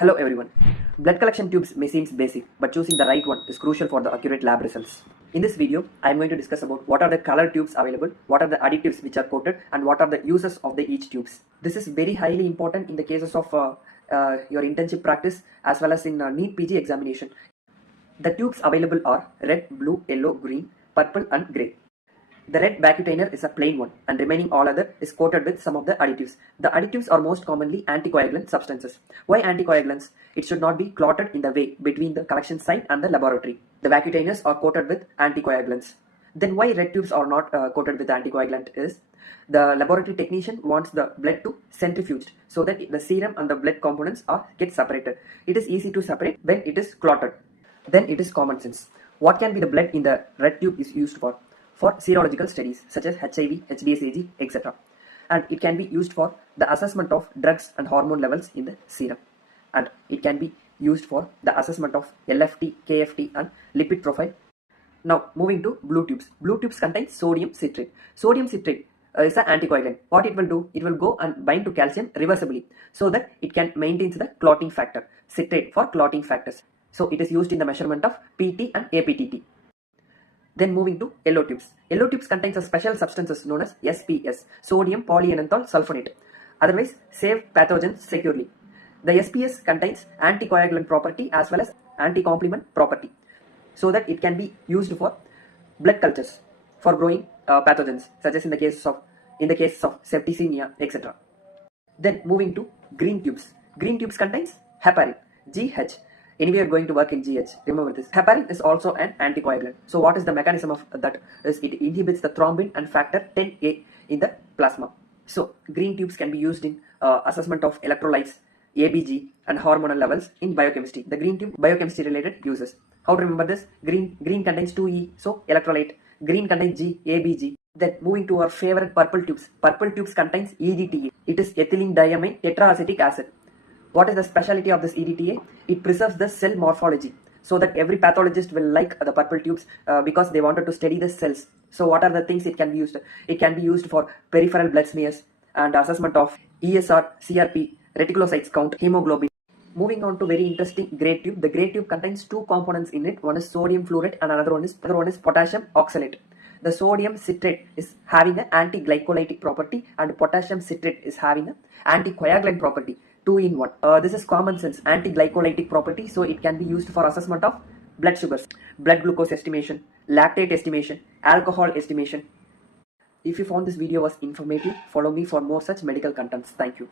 Hello everyone. Blood collection tubes may seem basic, but choosing the right one is crucial for the accurate lab results. In this video, I am going to discuss about what are the color tubes available, what are the additives which are coated, and what are the uses of each tubes. This is very highly important in the cases of your internship practice as well as in NEET PG examination. The tubes available are red, blue, yellow, green, purple and grey. The red Vacuitainer is a plain one and remaining all other is coated with some of the additives. The additives are most commonly anticoagulant substances. Why anticoagulants? It should not be clotted in the way between the collection site and the laboratory. The Vacuitainers are coated with anticoagulants. Then why red tubes are not coated with anticoagulant is the laboratory technician wants the blood to centrifuged so that the serum and the blood components get separated. It is easy to separate when it is clotted. Then it is common sense. What can be the blood in the red tube is used for? For serological studies such as HIV, HBsAg, etc. And it can be used for the assessment of drugs and hormone levels in the serum. And it can be used for the assessment of LFT, KFT and lipid profile. Now moving to blue tubes. Blue tubes contain sodium citrate. Sodium citrate is an anticoagulant. What it will do? It will go and bind to calcium reversibly so that it can maintain the clotting factor. Citrate for clotting factors. So it is used in the measurement of PT and APTT. Then moving to yellow tubes. Yellow tubes contains a special substances known as SPS, sodium polyenanthol sulfonate. Otherwise, save pathogens securely. The SPS contains anticoagulant property as well as anticomplement property, so that it can be used for blood cultures for growing pathogens, such as in the case of septicemia, etc. Then moving to green tubes. Green tubes contains heparin, GH. Anyway, you are going to work in GH. Remember this. Heparin is also an anticoagulant. So what is the mechanism of that? Is it inhibits the thrombin and factor 10A in the plasma. So green tubes can be used in assessment of electrolytes, ABG and hormonal levels in biochemistry. The green tube biochemistry related uses. How to remember this? Green contains 2E, so electrolyte. Green contains G, ABG. Then moving to our favorite purple tubes. Purple tubes contains EDTA. It is ethylene diamine tetraacetic acid. What is the specialty of this EDTA? It preserves the cell morphology so that every pathologist will like the purple tubes because they wanted to study the cells. So what are the things it can be used? It can be used for peripheral blood smears and assessment of ESR, CRP, reticulocytes count, hemoglobin. Moving on to very interesting gray tube. The gray tube contains two components in it. One is sodium fluoride and another one is potassium oxalate. The sodium citrate is having an anti-glycolytic property and potassium citrate is having an anticoagulant property. 2 in 1. This is common sense, anti-glycolytic property, so it can be used for assessment of blood sugars, blood glucose estimation, lactate estimation, alcohol estimation. If you found this video was informative, follow me for more such medical contents. Thank you.